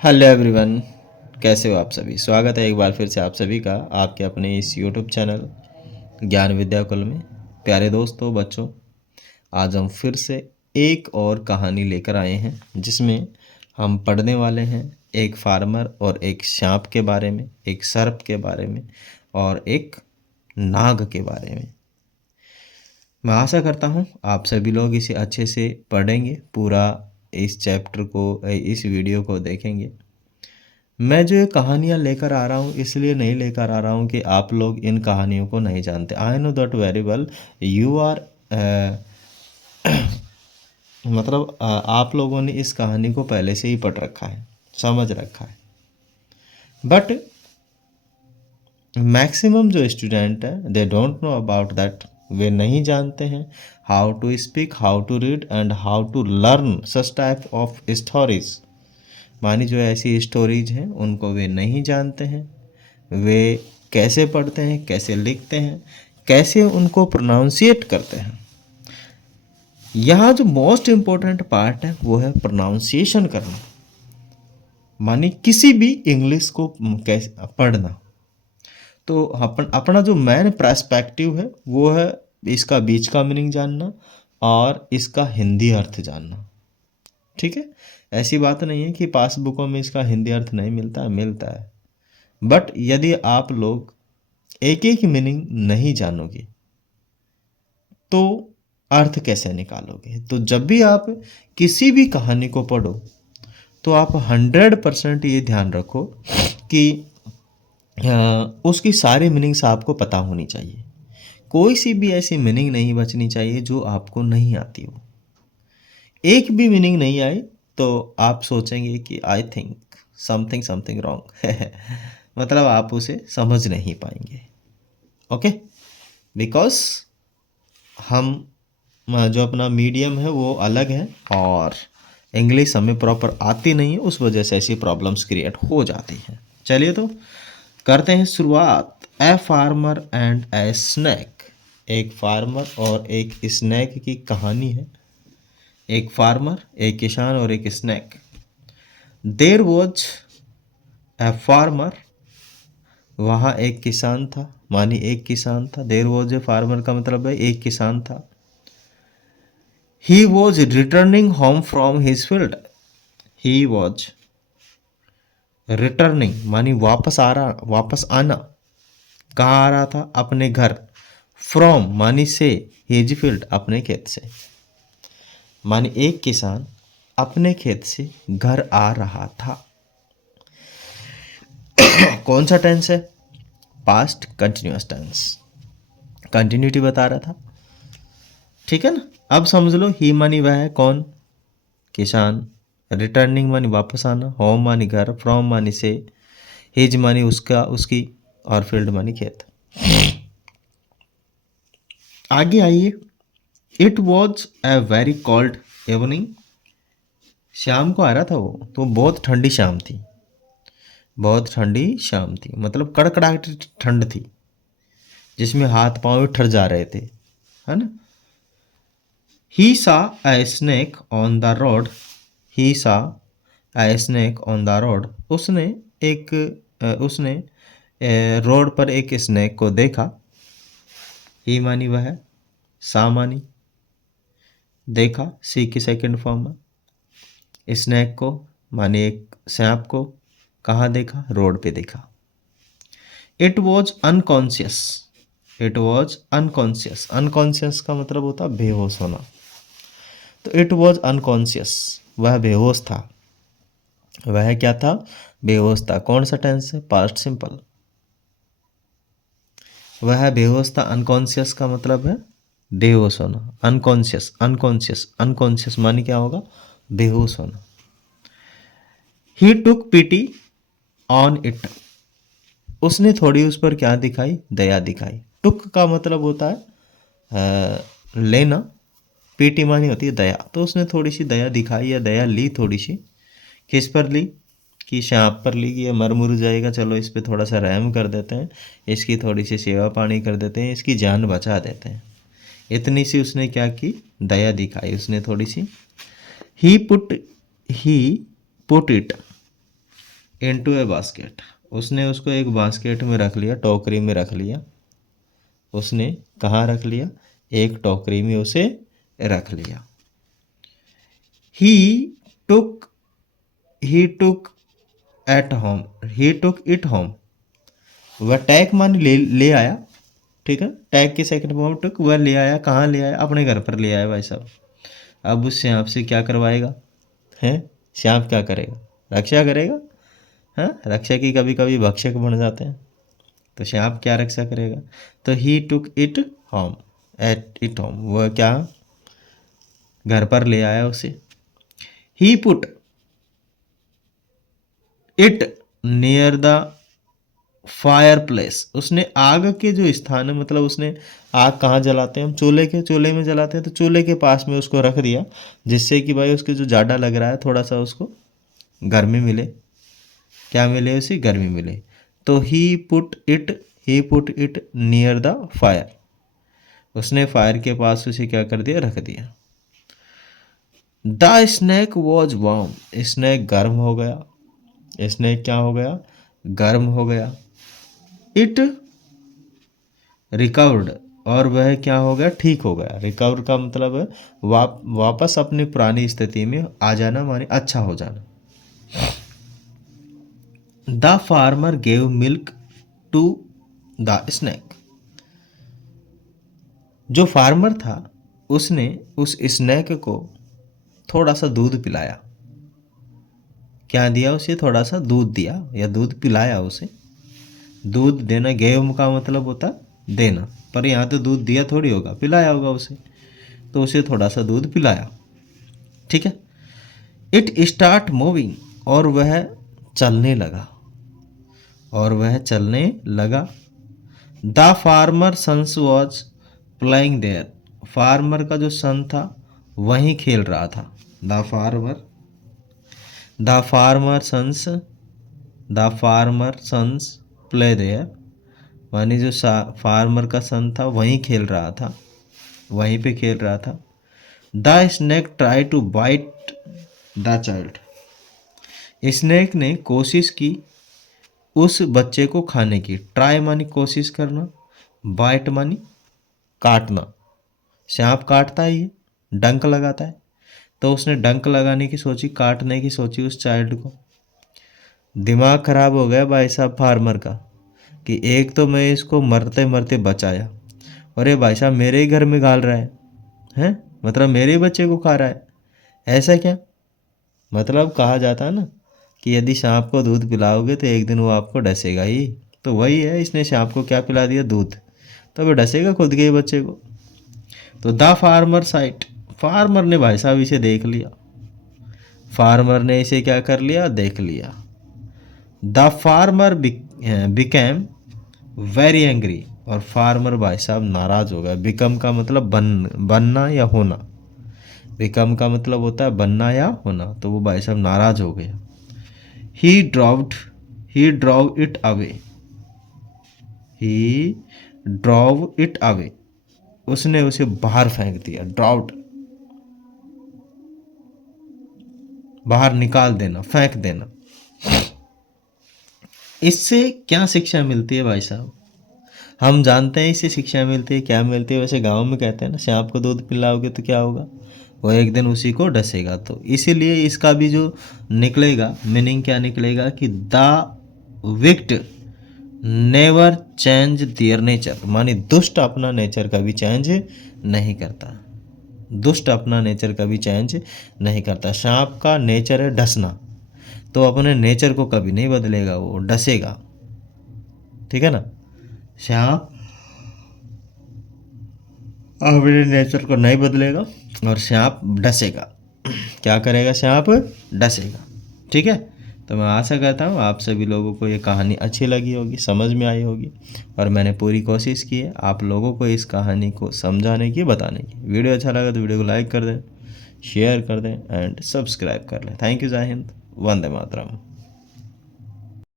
Hello everyone, कैसे हो आप सभी। स्वागत है एक बार फिर से आप सभी का आपके अपने इस यूट्यूब चैनल ज्ञान विद्या कुल में। प्यारे दोस्तों, बच्चों, आज हम फिर से एक और कहानी लेकर आए हैं जिसमें हम पढ़ने वाले हैं एक फार्मर और एक सांप के बारे में, एक सर्प के बारे में और एक नाग के बारे में। मैं आशा करता हूँ आप सभी लोग इसे अच्छे से पढ़ेंगे, पूरा इस चैप्टर को, इस वीडियो को देखेंगे। मैं जो ये कहानियाँ लेकर आ रहा हूँ इसलिए नहीं लेकर आ रहा हूँ कि आप लोग इन कहानियों को नहीं जानते। I know that very well you are मतलब आप लोगों ने इस कहानी को पहले से ही पढ़ रखा है, समझ रखा है। बट मैक्सिमम जो स्टूडेंट है they don't know about that. वे नहीं जानते हैं how to speak, how to read and how to learn such type of stories. मानी जो ऐसी स्टोरीज हैं उनको वे नहीं जानते हैं। वे कैसे पढ़ते हैं, कैसे लिखते हैं, कैसे उनको प्रोनाउंसिएट करते हैं। यहाँ जो मोस्ट इम्पोर्टेंट पार्ट है वो है प्रोनाउंसिएशन करना, मानी किसी भी इंग्लिश को कैसे पढ़ना। तो अपना जो मेन पर्सपेक्टिव है वो है इसका बीच का मीनिंग जानना और इसका हिंदी अर्थ जानना। ठीक है, ऐसी बात नहीं है कि पासबुकों में इसका हिंदी अर्थ नहीं मिलता है, मिलता है। बट यदि आप लोग एक एक मीनिंग नहीं जानोगे तो अर्थ कैसे निकालोगे। तो जब भी आप किसी भी कहानी को पढ़ो तो आप 100% ये ध्यान रखो कि उसकी सारी मीनिंग्स आपको पता होनी चाहिए। कोई सी भी ऐसी मीनिंग नहीं बचनी चाहिए जो आपको नहीं आती हो। एक भी मीनिंग नहीं आई तो आप सोचेंगे कि I think something something wrong मतलब आप उसे समझ नहीं पाएंगे। ओके, बिकॉज हम जो अपना मीडियम है वो अलग है और इंग्लिश हमें प्रॉपर आती नहीं है, उस वजह से ऐसी प्रॉब्लम्स क्रिएट हो जाती हैं। चलिए तो करते हैं शुरुआत। A farmer and A snack. एक फार्मर और एक स्नैक की कहानी है। एक फार्मर, एक किसान और एक snake. There was a farmer, वहाँ एक किसान था, मानी एक किसान था। देयर वॉज ए फार्मर का मतलब है एक किसान था। He was returning home from his field. He was returning मानी वापस आ रहा, वापस आना। कहाँ आ रहा था? अपने घर। From मानी से, his field अपने खेत से। मानी एक किसान अपने खेत से घर आ रहा था। कौन सा टेंस है? पास्ट कंटिन्यूअस टेंस, कंटिन्यूटी बता रहा था। ठीक है ना। अब समझ लो, ही मानी वह है कौन? किसान। रिटर्निंग मानी वापस आना, होम मानी घर, फ्रॉम मानी से, हिज मानी उसका, उसकी, और फील्ड मानी खेत। आगे आइए। It was a very cold evening. शाम को आ रहा था वो, तो बहुत ठंडी शाम थी। बहुत ठंडी शाम थी मतलब कड़कड़ाहट ठंड थी जिसमें हाथ पांव ठर जा रहे थे, है ना। He saw a snake on the road. He saw a snake on the road. उसने एक उसने रोड पर एक स्नेक को देखा। ही मानी वह, सा मानी देखा, सी की सेकंड फॉर्म है। स्नेक को मानी एक सांप को कहाँ देखा? रोड पे देखा। It was unconscious. It was unconscious. Unconscious का मतलब होता बेहोश होना। तो इट वॉज अनकॉन्शियस, वह बेहोश था। वह क्या था? बेहोश था। कौन सा टेंस है? Past simple. वह बेहोश था। अनकॉन्शियस का मतलब है बेहोश होना। अनकॉन्शियस, अनकॉन्शियस, अनकॉन्शियस मानी क्या होगा? बेहोश होना। ही टुक पिटी ऑन इट। उसने थोड़ी उस पर क्या दिखाई? दया दिखाई। टुक का मतलब होता है लेना। पीटी मानी होती है दया। तो उसने थोड़ी सी दया दिखाई या दया ली थोड़ी सी। किस पर ली? कि सांप पर ली कि ये मर मुर जाएगा, चलो इस पर थोड़ा सा रहम कर देते हैं, इसकी थोड़ी सी सेवा पानी कर देते हैं, इसकी जान बचा देते हैं। इतनी सी उसने क्या की? दया दिखाई उसने थोड़ी सी। He put he put it into a basket, उसने उसको एक बास्केट में रख लिया, टोकरी में रख लिया। उसने कहाँ रख लिया? एक टोकरी में उसे रख लिया। He took he took at home he took it home, वह टैग मान ले आया, ठीक है, टैग की सेकंड फॉर्म टुक, वह ले आया, कहाँ ले आया? अपने घर पर ले आया भाई साहब। अब उस सांप से क्या करवाएगा? हैं, सांप क्या करेगा? रक्षा करेगा। हाँ, रक्षा की कभी कभी भक्षक बन जाते हैं, तो सांप क्या रक्षा करेगा? तो he took it home at it home, वह क्या घर पर ले आया उसे। He put it near the fireplace, उसने आग के जो स्थान है, मतलब उसने आग कहाँ जलाते हैं हम? चूल्हे में जलाते हैं, तो चूल्हे के पास में उसको रख दिया, जिससे कि भाई उसके जो जाडा लग रहा है थोड़ा सा उसको गर्मी मिले। क्या मिले उसे? गर्मी मिले। तो he put it near the fire, उसने फायर के पास उसे क्या कर दिया? रख दिया। The snake was warm, snake गर्म हो गया। स्नैक क्या हो गया? गर्म हो गया। इट रिकवर्ड, और वह क्या हो गया? ठीक हो गया। रिकवर का मतलब है वापस अपनी पुरानी स्थिति में आ जाना, माने अच्छा हो जाना। The farmer gave milk to the snake, जो फार्मर था उसने उस स्नैक को थोड़ा सा दूध पिलाया। क्या दिया उसे? थोड़ा सा दूध दिया या दूध पिलाया उसे। दूध देना, गेव का मतलब होता देना, पर यहाँ तो दूध दिया थोड़ी होगा, पिलाया होगा उसे, तो उसे थोड़ा सा दूध पिलाया। ठीक है। इट स्टार्ट मूविंग, और वह चलने लगा, और वह चलने लगा। The farmer sons was playing there, farmer का जो सन था वहीं खेल रहा था। The farmer sons play there, मानी जो फार्मर का सन था वहीं खेल रहा था, वहीं पे खेल रहा था। The snake try to bite the child, snake ने कोशिश की उस बच्चे को खाने की। ट्राई मानी कोशिश करना, बाइट मानी काटना। सांप काटता ही है, डंक लगाता है, तो उसने डंक लगाने की सोची, काटने की सोची उस चाइल्ड को। दिमाग खराब हो गया भाई साहब फार्मर का, कि एक तो मैं इसको मरते मरते बचाया, और ये भाई साहब मेरे ही घर में गाल रहा है, हैं, मतलब मेरे ही बच्चे को खा रहा है, ऐसा क्या? मतलब कहा जाता है ना कि यदि सांप को दूध पिलाओगे तो एक दिन वो आपको डसेगा ही, तो वही है, इसने सांप को क्या पिला दिया? दूध, तो वो डसेगा खुद के ही बच्चे को। तो द फार्मर साइट, फार्मर ने भाई साहब इसे देख लिया, फार्मर ने इसे क्या कर लिया? देख लिया। The farmer became very angry, और फार्मर भाई साहब नाराज हो गया। बिकम का मतलब बनना या होना, बिकम का मतलब होता है बनना या होना, तो वो भाई साहब नाराज हो गया। He drove it away, he drove it away, उसने उसे बाहर फेंक दिया। ड्राउट, बाहर निकाल देना, फेंक देना। इससे क्या शिक्षा मिलती है भाई साहब? हम जानते हैं इससे शिक्षा मिलती है, क्या मिलती है? वैसे गांव में कहते हैं ना, सांप को दूध पिलाओगे तो क्या होगा? वो एक दिन उसी को डसेगा। तो इसीलिए इसका भी जो निकलेगा मीनिंग क्या निकलेगा कि the विक्ट never change their nature, मानी दुष्ट अपना नेचर कभी चेंज नहीं करता, दुष्ट अपना नेचर कभी चेंज नहीं करता। सांप का नेचर है डसना, तो अपने नेचर को कभी नहीं बदलेगा, वो डसेगा। ठीक है ना, सांप अपने नेचर को नहीं बदलेगा और सांप डसेगा। क्या करेगा? सांप डसेगा। ठीक है, तो मैं आशा करता हूँ आप सभी लोगों को ये कहानी अच्छी लगी होगी, समझ में आई होगी, और मैंने पूरी कोशिश की है आप लोगों को इस कहानी को समझाने की, बताने की। वीडियो अच्छा लगा तो वीडियो को लाइक कर दें, शेयर कर दें एंड सब्सक्राइब कर लें। थैंक यू, जय हिंद, वंदे मातरम।